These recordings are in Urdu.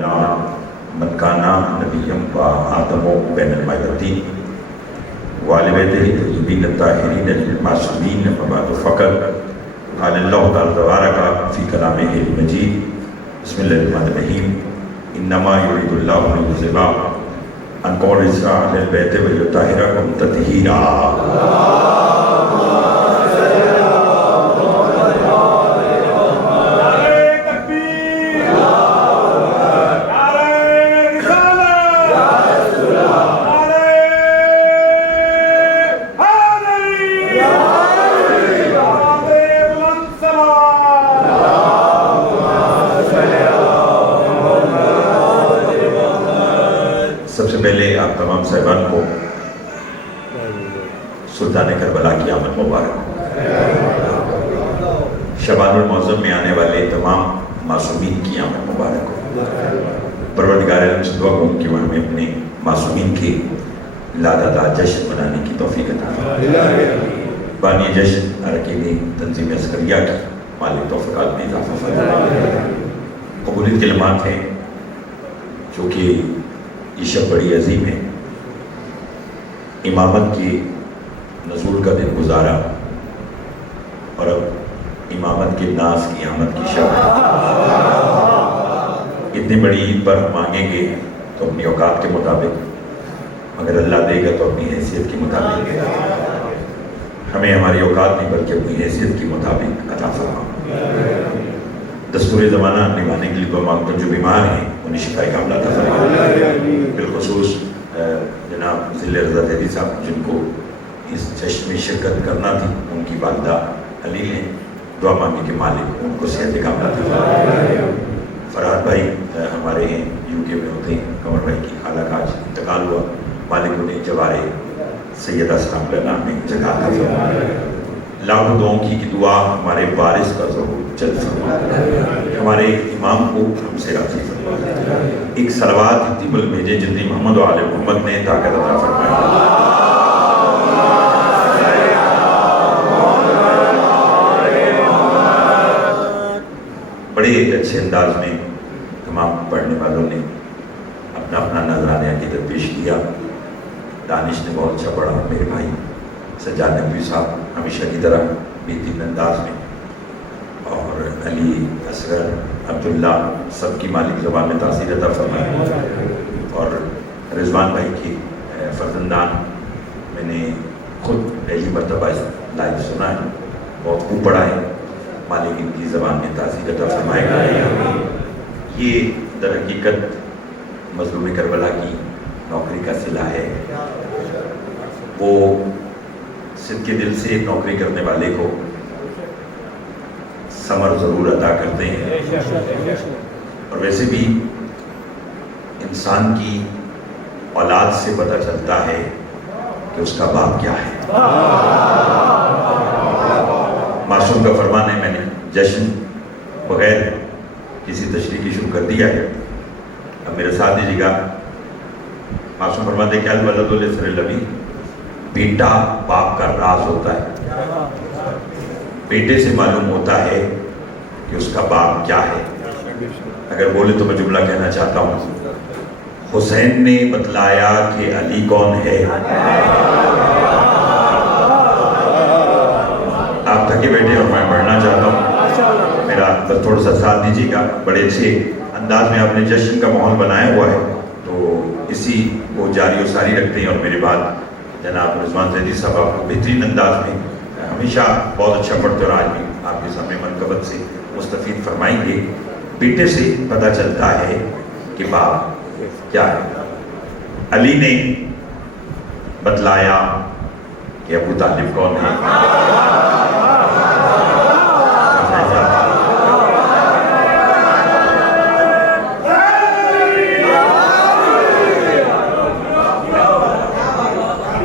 من کانا نبیم و آدم و بین المائدتین والبیتہ طیبین الطاہرین المعصومین وبعد فقط قال اللہ تعالی تبارک فی کلامہ المجید بسم اللہ الرحمن الرحیم انما یرید اللہ لیذہب عنکم الرجس اہل البیت ویطہرکم تطہیرا۔ سب سے پہلے آپ تمام صاحبان کو سلطان کربلا کی آمد مبارک ہو۔ شبان المعظم میں آنے والے تمام معصومین کی آمد مبارک ہو۔ پروردگار عالم سے دعا کروں کہ وہ ہمیں اپنے معصومین کے لادہ جشن منانے کی توفیق عطا فرمائے۔ بانی جشن ارکین تنظیم عسکریہ کی مالی توفیقات میں اضافہ فرمائے۔ قبولیت کلمات ہیں جو کہ یہ شب بڑی عظیم ہے۔ امامت کے نزول کا دن گزارا اور اب امامت کے ناز کی آمد کی شب ہے۔ اتنی بڑی عید پر مانگیں گے تو اپنی اوقات کے مطابق، مگر اللہ دے گا تو اپنی حیثیت کے مطابق۔ ہمیں ہماری اوقات نہیں بلکہ اپنی حیثیت کے مطابق عطا فرما۔ دستور زمانہ نبھانے کے لیے دعا مانگتا ہوں، جو بیمار ہیں انہیں شفا کاملہ عطا فرمائے۔ بالخصوص جناب ذل رضا زیدی صاحب جن کو اس جشن میں شرکت کرنا تھی، ان کی والدہ علی ہیں، دعا مانگے کہ مالک ان کو صحت کاملہ عطا فرمائے۔ فرحات بھائی ہمارے ہیں، یو کے میں ہوتے ہیں، قمر بھائی کی خالہ کا آج انتقال ہوا، مالک انہیں جوارے سیدہ سلام اللہ میں جگہ عطا فرمائے۔ لاکھوں دعاؤں کی دعا ہمارے وارث کا ظہور جلد فرمائے، ہمارے امام کو ہم سے راضی فرمائے۔ ایک صلوات اتنی بل بھیجے جتنی محمد و آل محمد نے طاقت عطا فرمائے۔ بڑے اچھے انداز میں تمام پڑھنے والوں نے اپنا اپنا نظرانہ عقیدت پیش کیا۔ دانش نے بہت اچھا پڑھا، میرے بھائی سجاد نقوی صاحب ہمیشہ کی طرح بہترین انداز میں، اور علی، اصغر، عبداللہ سب کی مالک زبان میں تاثیر عطا فرمائے۔ اور رضوان بھائی کی فرزندان میں نے خود پہلی مرتبہ لائیو سنا ہے، بہت خوب پڑھا ہے، مالک ان کی زبان میں تاثیر عطا فرمائے۔ یہ در حقیقت مظلوم کربلا کی نوکری کا صلہ ہے۔ وہ صدق کے دل سے نوکری کرنے والے کو ثمر ضرور عطا کرتے ہیں، اور ویسے بھی انسان کی اولاد سے پتہ چلتا ہے کہ اس کا باپ کیا ہے۔ معصوم کا فرمان ہے، میں نے جشن بغیر کسی تشریح کی شروع کر دیا ہے، اب میرا ساتھ دیجیے گا۔ معصوم فرماتے ہیں کہ الولد لسر الابی، بیٹا باپ کا راز ہوتا ہے۔ بیٹے سے معلوم ہوتا ہے کہ اس کا باپ کیا ہے۔ اگر بولے تو میں جملہ کہنا چاہتا ہوں، حسین نے بتلایا کہ علی کون ہے۔ آپ تھکے بیٹھے اور میں پڑھنا چاہتا ہوں، میرا بس تھوڑا سا ساتھ دیجیے گا۔ بڑے اچھے انداز میں آپ نے جشن کا ماحول بنایا ہوا ہے، تو اسی کو جاری و ساری رکھتے ہیں۔ اور میرے بعد جناب رضوان زیدی صاحب آپ کو بہترین انداز میں ہمیشہ بہت اچھا پڑھتے، اور آج بھی آپ کے سامنے منقبت سے مستفید فرمائیں گے۔ بیٹے سے پتہ چلتا ہے کہ باپ کیا ہے۔ علی نے بتلایا کہ ابو طالب کون ہے۔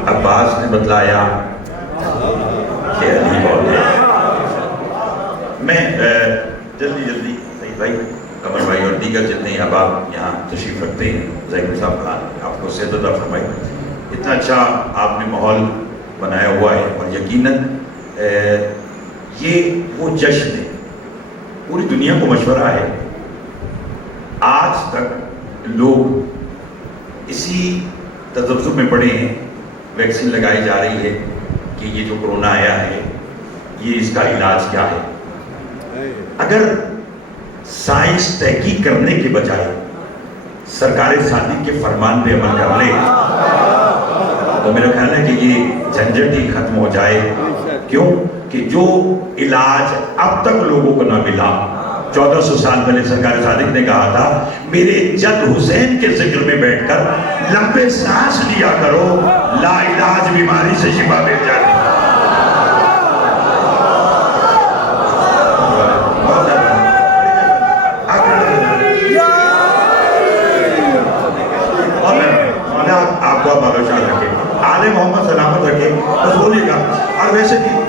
عباس نے بتلایا کہ علی کون ہے۔ میں جلدی صحیح بھائی، قمر بھائی اور دیگر جتنے احباب یہاں تشریف رکھتے ہیں، ظہیر صاحب آپ کو صحت عطا فرمائے۔ اتنا اچھا آپ نے ماحول بنایا ہوا ہے، اور یقیناً یہ وہ جشن ہے، پوری دنیا کو مشورہ ہے، آج تک لوگ اسی تذبذب میں پڑے ہیں، ویکسین لگائی جا رہی ہے کہ یہ جو کرونا آیا ہے یہ اس کا علاج کیا ہے۔ اگر سائنس تحقیق کرنے کے بجائے سرکار صادق کے فرمان پہ عمل کر لے تو میرا خیال ہے کہ یہ جھنجھٹ ہی ختم ہو جائے۔ کیوں کہ جو علاج اب تک لوگوں کو نہ ملا، 1400 سال پہلے سرکار صادق نے کہا تھا میرے جد حسین کے ذکر میں بیٹھ کر لمبے سانس لیا کرو، لا علاج بیماری سے شفا مل جائے۔ آپ کو بادشاہ رکھے، آل محمد سلامت رکھے، بس بولیے گا۔ اور ویسے بھی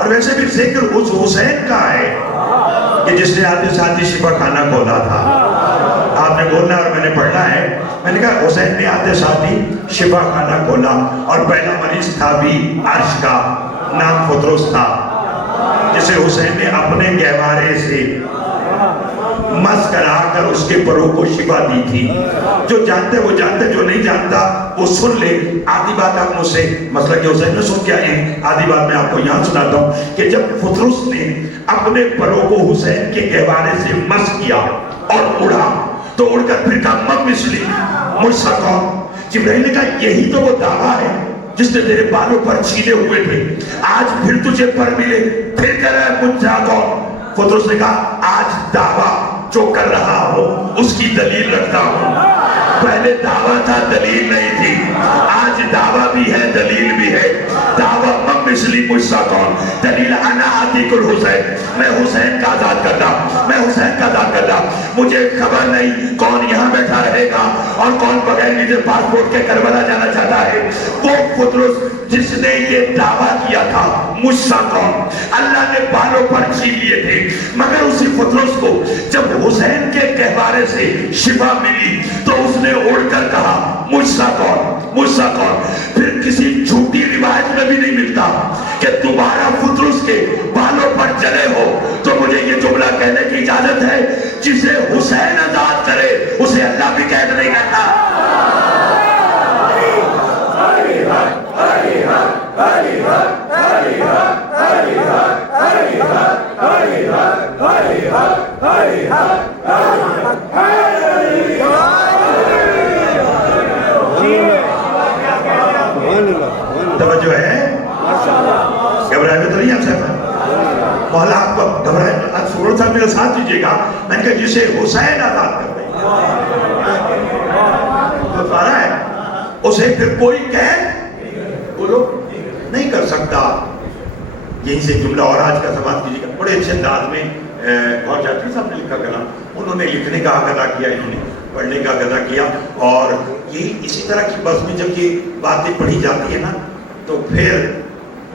اور ویسے بھی ذکر اس حسین کا ہے کہ جس نے آتے ساتھ ہی شفا خانہ کھولا تھا۔ آپ نے بولنا اور میں نے پڑھنا ہے، میں نے کہا حسین نے آتے ساتھ ہی شفا خانہ کھولا اور پہلا مریض تھا بھی عرش کا، نام پطرس تھا، جسے حسین نے اپنے گہوارے سے مس کرا کر اس کے پروں کو شفا دی تھی۔ جو جانتے وہ جانتے، جو نہیں جانتا وہ سن لے۔ آدھی بات آپ مجھ سے مسئلہ کہ حسین نے سن کیا ہے، آدھی بات میں آپ کو یہاں سناتا ہوں کہ جب پطرس نے اپنے پروں کو حسین کے گہوارے سے مس کیا اور اڑا تو اڑ کر پھر کہا مم مثلی مجھ سا کون۔ جبرائیل نے کہا یہی تو وہ دعویٰ ہے جس نے تیرے بالوں پر چھیلے ہوئے تھے، آج پھر تجھے پر ملے، پھر کہہ رہا ہے مجھ سا کون۔ پطرس نے کہا آج دعویٰ جو کر رہا ہوں اس کی دلیل رکھتا ہوں۔ پہلے دعویٰ تھا دلیل نہیں تھی، آج دعویٰ بھی ہے دلیل بھی ہے۔ دعویٰ مم مثلی مجھ سا کون، دلیل انا عتیق الحسین، میں حسین کا آزاد کرتا، میں حسین کا آزاد کرتا۔ مجھے خبر نہیں کون یہاں بیٹھا رہے گا اور کون بغیر ویزے پاسپورٹ کے کربلا جانا چاہتا ہے۔ وہ پطرس جس نے یہ دعویٰ کیا تھا مجھ سا کون، اللہ نے بالوں پر چھین لیے تھے، مگر اسی پطرس کو جب حسین کے گہوارے سے شفا ملی تو اس نے اڑ کر کہا مجھ سا کون، مجھ سا کون۔ پھر کسی جھوٹی روایت میں بھی نہیں ملتا کہ دوبارہ پطرس کے بالوں پر جلے ہو تو مجھے یہ جملہ کہنے کی اجازت ہے جسے حسین آزاد کرے اسے اللہ بھی قید نہیں کرتا۔ توجہ ہے، گھبرائے میں تو نہیں آپ صاحب، مولا آپ کو گھبرائے، آج سورج صاحب میرے ساتھ دیجئے گا، میں نے کہا جسے حسین آزاد کر دے تو سارا ہے، اسے پھر کوئی قید بولو نہیں کر سکتا۔ یہیں سے جملہ اور آج کا سماعت کیجئے گا، بڑے اچھے انداز میں اور جاتی صاحب نے لکھا کلام، انہوں نے لکھنے کا حق ادا کیا، انہوں نے پڑھنے کا حق ادا کیا، اور یہ اسی طرح کی بس میں جب یہ باتیں پڑھی جاتی ہے نا تو پھر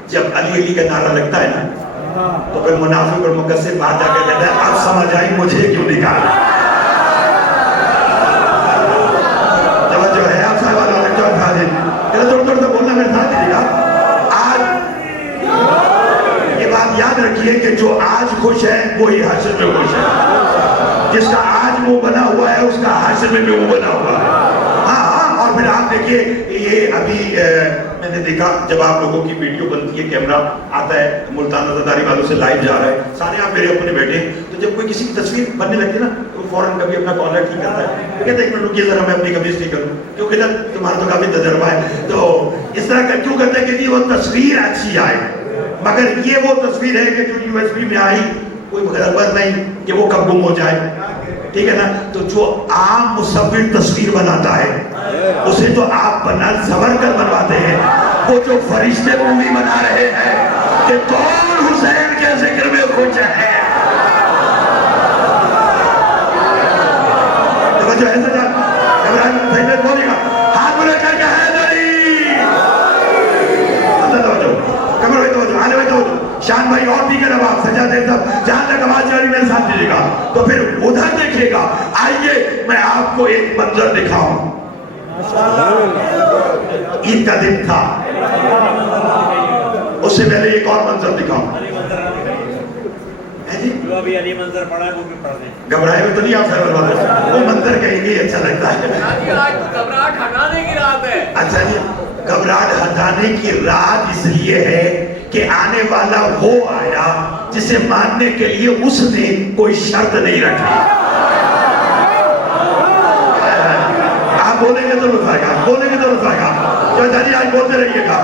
جب علی علی کا نعرہ لگتا ہے نا تو پھر منافق اور مقصر بات جا کے کہتا ہے اب سمجھ آئی مجھے کیوں نکالا۔ توجہ ہے آپ صاحب والا لگتا ہے خاجد کہ دور دور سے بولنا میرے ساتھ دیجیے گا۔ آج یہ بات یاد رکھیے کہ جو آج خوش ہے وہی حشر میں خوش ہے، جس کا آج منہ بنا ہوا ہے اس کا حشر میں بھی منہ بنا ہوا ہے۔ اور پھر آپ دیکھیے یہ ابھی میں نے دیکھا جب آپ لوگوں کی ویڈیو بنتی ہے، کیمرہ آتا ہے ملتان عزاداری والوں سے لائیو جا رہا ہے، سارے آپ میرے اپنے بیٹھے ہیں، تو جب کوئی کسی کی تصویر بننے لگتی ہے نا تو فوراً کبھی اپنا کالر ٹھیک کرتا ہے، کہتا ہے ایک منٹ رکیے ذرا میں اپنی قمیض ٹھیک کروں، کیونکہ نا تمہارا تو کافی تجربہ ہے، تو اس طرح کا کیوں کرتا ہے کہ وہ تصویر اچھی آئے، مگر یہ وہ تصویر ہے کہ جو USB میں آئی کوئی خبر نہیں کہ وہ کب گم ہو جائے، ٹھیک ہے نا۔ تو جو عام مصور تصویر بناتا ہے اسے تو آپ بنا سنور کر بنواتے ہیں، وہ جو فرشتے مووی بنا رہے ہیں کہ کون حسین کے ذکر میں خوش ہے۔ توجہ ہے سجا، ابراہیم بھائی بولیے گا ہاتھ بلند کر کے حیدری، توجہ کمر بھائی توجہ، آنے بھائی توجہ، شان بھائی اور دیگر اب آپ سجا دے سب جہاں تک آواز جاری میرے ساتھ دیجیے گا تو پھر ادھر دیکھیے گا۔ آئیے میں آپ کو ایک منظر دکھاؤں، عید کا دن تھا، اس سے پہلے ایک اور منظر دکھاؤں۔ جو ابھی علی منظر پڑھا ہے وہ بھی پڑھ دیں. گھبرائے ہوئے تو نہیں آپ سر والے وہ منظر کہیں گے اچھا لگتا ہے. آج تو گھبراہٹ ہٹانے کی رات ہے. اچھا جی گھبراہٹ ہٹانے کی رات اس لیے ہے کہ آنے والا وہ آیا جسے ماننے کے لیے اس نے کوئی شرط نہیں رکھی. آپ بولیں گے تو لطف آئے گا, بولیں گے تو لطف آئے گا. جو دادی آج بولتے رہیے گا.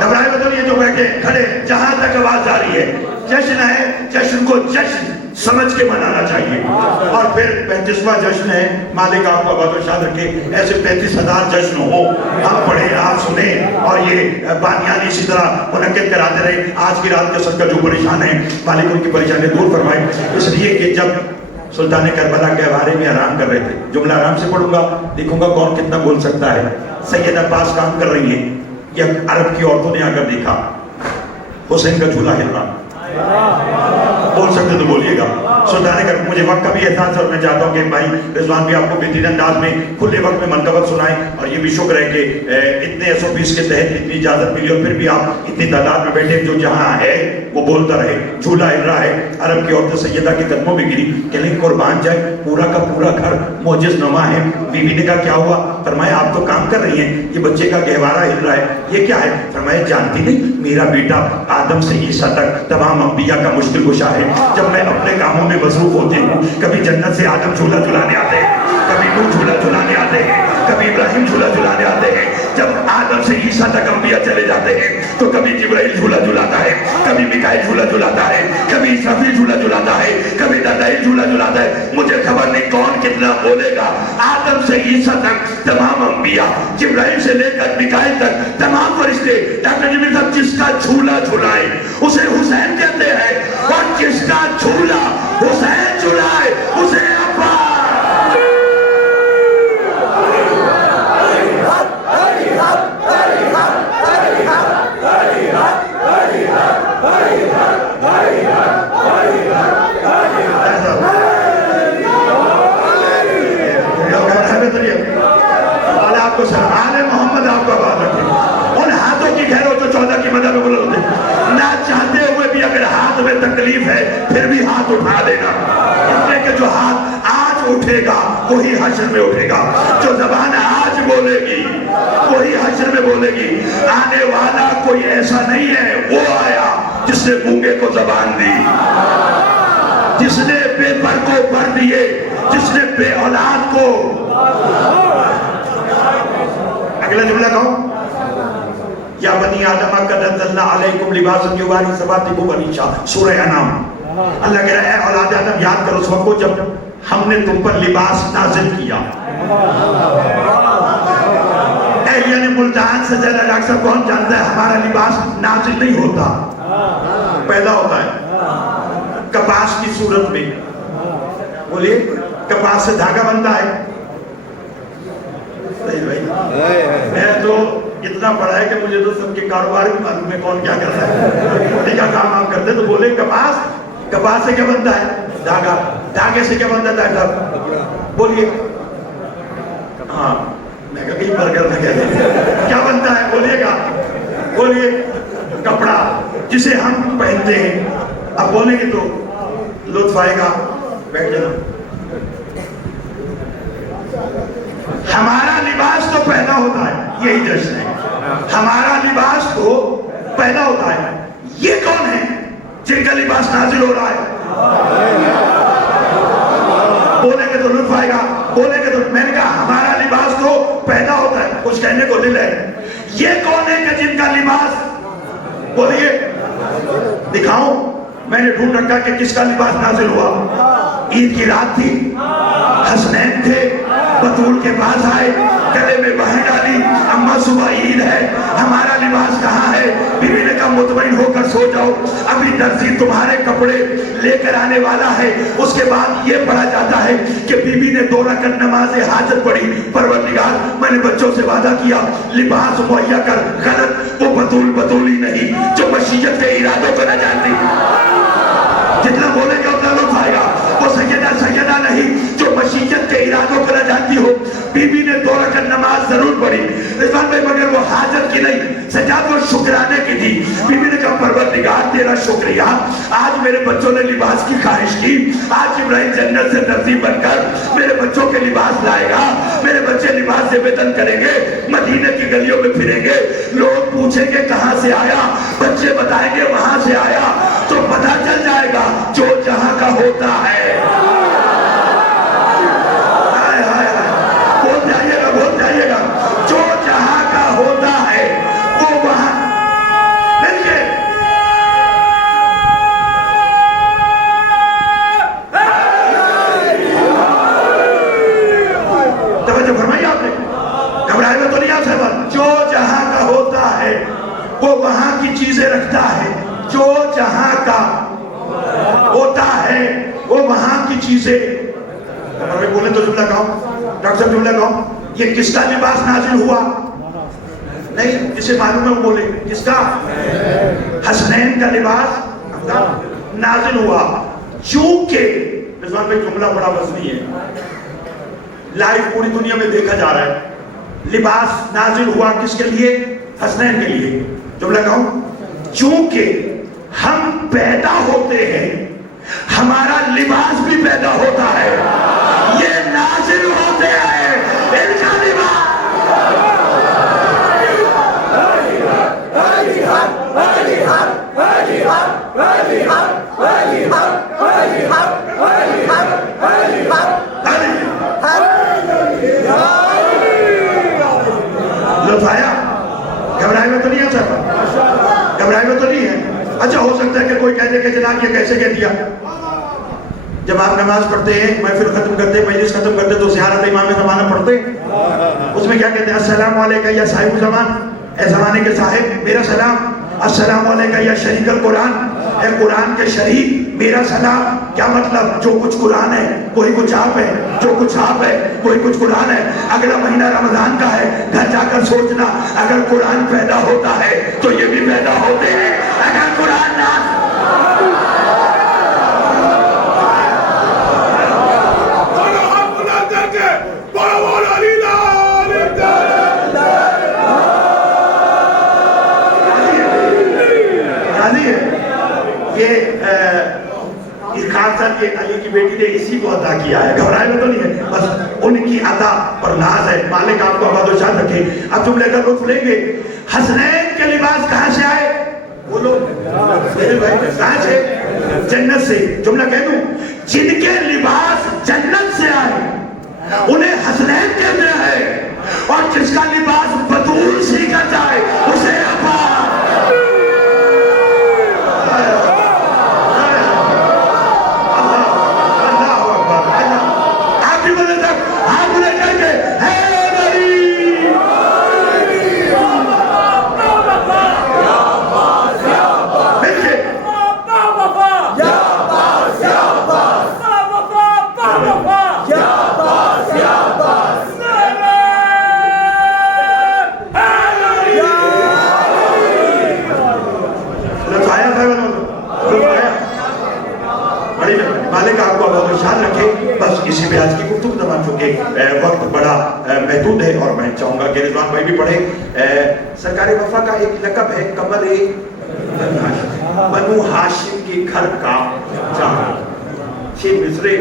گھبرائے ہوئے تو نہیں, جو بیٹھے کھڑے جہاں تک آواز آ رہی ہے. جشن ہے, جشن کو جشن سمجھ کے منانا چاہیے. اور پھر 35واں جشن ہے, مالک آپ کا بہت شاد رکھے, ایسے 35,000 جشن ہو, ہم پڑھیں آپ سنیں اور یہ بانیان اسی طرح منعقد کراتے رہے. آج کی رات کے سب کا جو پریشان ہے مالک ان کی پریشانی دور فرمائے. اس لیے کہ جب سلطان کربلا کے بارے میں آرام کر رہے تھے, جملہ آرام سے پڑھوں گا, دیکھوں گا کون کتنا بول سکتا ہے. سیدہ پاس کام کر رہی ہیں, یہ عرب کی عورتوں نے آ کر دیکھا حسین کا جھولا ہل رہا. بول سکتے تو بولیے گا. سلطان کر مجھے وقت کا بھی احساس ہے اور میں چاہتا ہوں کہ بھائی رضوان بھی آپ کو بہترین انداز میں کھلے وقت میں منقبت سنائیں. اور یہ بھی شکر ہے کہ اتنے SOPs کے تحت اتنی اجازت ملی اور پھر بھی آپ اتنی تعداد میں بیٹھے, جو جہاں ہے وہ بولتا رہے. جھولا ہل رہا ہے, عرب کی عورت سیدہ کے قدموں میں گری, کہنے قربان جائے پورا کا پورا گھر معجز نما ہے. بیوی نے کہا کیا ہوا؟ فرمایا آپ تو کام کر رہی ہیں, یہ بچے کا گہوارہ ہل رہا ہے, یہ کیا ہے؟ فرمایا جانتی نہیں میرا بیٹا آدم سے عیسیٰ تک تمام انبیاء کا مشکل کشا ہے. جب میں اپنے کاموں میں مصروف ہوتی ہوں, کبھی جنت سے آدم جھولا جھلانے آتے ہیں, کبھی نوح جھولا جھلانے آتے ہیں, کبھی ابراہیم جھولا جھلانے آتے ہیں. جب آدم سے عیسیٰ تک انبیاء چلے جاتے ہیں تو کبھی جبرائیل جھولا جھلاتا ہے, کبھی میکائیل جھولا جھلاتا ہے, کبھی اسرافیل جھولا جھلاتا ہے, کبھی دادائیل جھولا جھلاتا ہے. مجھے خبر نہیں کون کتنا بولے گا. آدم سے عیسیٰ تک تمام انبیاء, جبرائیل سے لے کر میکائیل تک تمام فرشتے, ڈاکٹر جبریل صاحب جس کا جھولا جھلائے اسے حسین کہتے ہیں, اور جس کا جھولا حسین جھلائے اسے ابا. آپ کو سلمان محمد آپ کا بات رکھے. ان ہاتھوں کی خیر ہو جو 14 کی مدد میں بولے ہوتے, نہ چاہتے ہوئے بھی اگر ہاتھ میں تکلیف ہے پھر بھی ہاتھ اٹھا دینا. اس لیے کہ جو ہاتھ آج اٹھے گا وہی حشر میں اٹھے گا. جو زبان آج بولے گی وہی حشر میں بولے گی. آنے والا کوئی ایسا نہیں ہے, وہ آیا جس نے گونگے کو زبان دی, جس نے بے پر کو پر دیے, جس نے بے اولاد کو. اگلا جملہ کہوں, یا بنی آدم قد انزلنا علیکم لباسا یواری سوآتکم وريشا, سورہ انعام. اللہ کہہ رہا ہے اے اولاد آدم یاد کرو اس وقت کو جب ہم نے تم پر لباس نازل کیا. اہلیہ نے ملتان سے زیادہ ڈاکٹر صاحب کون جانتا ہے ہمارا لباس نازل نہیں ہوتا, پیدا ہوتا ہے کپاس کی صورت میں. بولیے کپاس سے دھاگا بنتا ہے. میں تو اتنا پڑھا ہے کہ مجھے تو سب کے کاروبار بھی معلوم ہے کون کیا کرتا ہے. کیا کام آپ کرتے تو بولے کپاس, کپاس سے کیا بنتا ہے؟ دھاگا. دھاگے سے کیا بنتا ہے ڈاکٹر؟ بولیے. ہاں میں کہا کہیں برگر نہ کہتے ہیں. کیا بنتا ہے بولیے گا, بولیے. کپڑا جسے ہم پہنتے ہیں. اب بولیں گے تو لطف آئے گا, بیٹھ جانا. ہمارا لباس تو پیدا ہوتا ہے, یہی جشن ہے. ہمارا لباس تو پیدا ہوتا ہے. یہ کون ہے جن کا لباس نازل ہو رہا ہے؟ بولیں گے تو لطف آئے گا, بولیں گے تو. میں نے کہا ہمارا لباس تو پیدا ہوتا ہے, کچھ کہنے کو دل ہے. یہ کون ہے کہ جن کا لباس, بولیے دکھاؤں. میں نے ڈھونڈ رکھا کہ کس کا لباس نازل ہوا. عید کی رات تھی, حسنین تھے, بطول کے پاس آئے, گلے میں بہن ڈالی, اماں صبح عید ہے, ہمارا لباس کہاں ہے؟ بیوی نے کہا مطمئن ہو کر سو جاؤ, ابھی درزی تمہارے کپڑے لے کر آنے والا ہے. اس کے بعد یہ پڑھا جاتا ہے کہ بیوی نے 2 رکعت نماز حاجت پڑھی. پروردگار میں نے بچوں سے وعدہ کیا لباس مہیا کر. غلط, وہ بطول بطولی نہیں جو مشیت کے ارادوں کو نہ جانتی. جتنا بولے گا اتنا لطف آئے گا. وہ سیدہ نہیں جو مشیت کے ارادوں کو نہ جانتی ہو. بی بی نے 2 رکعت نماز ضرور پڑھی رضوان بھائی, مگر وہ حاجت کی نہیں, سجاد و شکرانے کی تھی. بی بی نے کہا پروردگار تیرا شکریہ، آج میرے بچوں نے لباس کی خواہش کی، آج ابراہیم جنت سے نصیب بن کر میرے بچوں کے لباس لائے گا، میرے بچے لباس سے بدن کریں گے، مدینے کی گلیوں میں پھریں گے، لوگ پوچھیں گے کہاں سے آیا، بچے بتائیں گے وہاں سے آیا، تو پتہ چل جائے گا جو جہاں کا ہوتا ہے۔ بول جائیے گا جو جہاں کا ہوتا ہے وہ وہاں دیکھیے۔ توجہ فرمائی آپ نے، گھبرائے میں تو نہیں آپ صاحب، جو جہاں کا ہوتا ہے وہ وہاں کی چیزیں رکھتا ہے، جو جہاں کا ہوتا ہے وہ وہاں کی چیزیں۔ میں بولیں تو جملہ کہوں، ڈاکٹر صاحب جملہ کہوں، یہ کس کا لباس نازل ہوا؟ نہیں، جسے معلوم ہے وہ بولے، کس کا؟ حسنین کا لباس نازل ہوا، چونکہ رضوان بھائی جملہ بڑا وزنی ہے، لائف پوری دنیا میں دیکھا جا رہا ہے، لباس نازل ہوا کس کے لیے؟ حسنین کے لیے۔ جملہ کہوں، چونکہ ہم پیدا ہوتے ہیں ہمارا لباس بھی پیدا ہوتا ہے، یہ نازل ہوتے ہیں ان کا لباس۔ لطف آیا؟ گھبرائے میں تو نہیں ہے صاحب، گھبرائے میں تو نہیں ہے۔ اچھا ہو سکتا ہے کہ کوئی کہہ دے کہ جناب یہ کیسے کہہ دیا؟ جب آپ نماز پڑھتے ہیں، محفل ختم کرتے ہیں، مجلس ختم کرتے ہیں تو زیارت امام زمانہ پڑھتے ہیں، اس میں کیا کہتے ہیں؟ السلام علیکہ یا صاحب زمان، اے زمانے کے صاحب میرا سلام، السلام علیکہ یا شریک القرآن، اے قرآن کے شریک میرا سلام۔ کیا مطلب؟ جو کچھ قرآن ہے وہی کچھ آپ ہے، جو کچھ آپ ہے وہی کچھ قرآن ہے۔ اگلا مہینہ رمضان کا ہے، گھر جا کر سوچنا اگر قرآن پیدا ہوتا ہے تو یہ بھی پیدا ہوتے ہیں، اگر قرآن نہ علی کی بیٹی نے اسی کو عطا کیا ہے، گھبرائے میں تو نہیں ہے، بس ان کی عطا پر ناز ہے، مالک آپ کو آباد و شاد رکھے۔ اب تم لے کر لطف لیں گے، حسنین کے لباس کہاں سے آئے؟ بولو کہاں سے؟ جنت سے۔ جملہ کہہ دوں، جن کے لباس جنت سے آئے انہیں حسنین کہتے ہیں، اور جس کا لباس بطول سیکھا جائے اسے عباس۔ اسی پہ آج کی گفتگو تمام، چونکہ وقت بڑا محدود ہے اور میں چاہوں گا کہ رضوان بھائی بھی پڑھے۔ سرکار وفا کا ایک لقب ہے قمر بنو ہاشم کے گھر کا چاند۔ 6 مصرے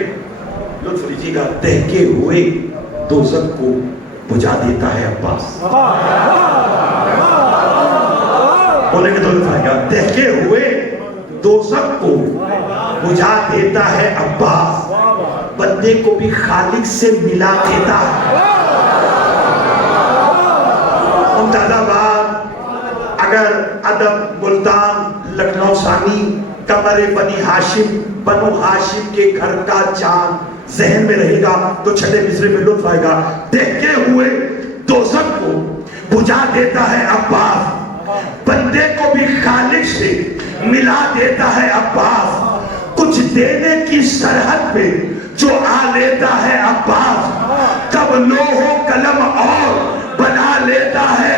لطف لیجیے گا۔ دہکے ہوئے دوزخ کو بجھا دیتا ہے عباس، بولیں گے تو لطف آئے گا۔ دہکے ہوئے دوزخ کو بجھا دیتا ہے عباس، بندے کو بھی خالق سے ملا دیتا ہے۔ ممتاز آباد، اگر ادب، ملتان، لکھنؤ ثانی، قمر بنی ہاشم، بنو ہاشم کے گھر کا چاند ذہن میں رہے گا تو چھٹے مصرے میں لطف آئے گا۔ دہکے ہوئے دوزخ کو بجھا دیتا ہے عباس، بندے کو بھی خالق سے ملا دیتا ہے عباس، کچھ دینے کی سرحد پہ جو آ لیتا ہے عباس، تب لوح و قلم اور بنا لیتا ہے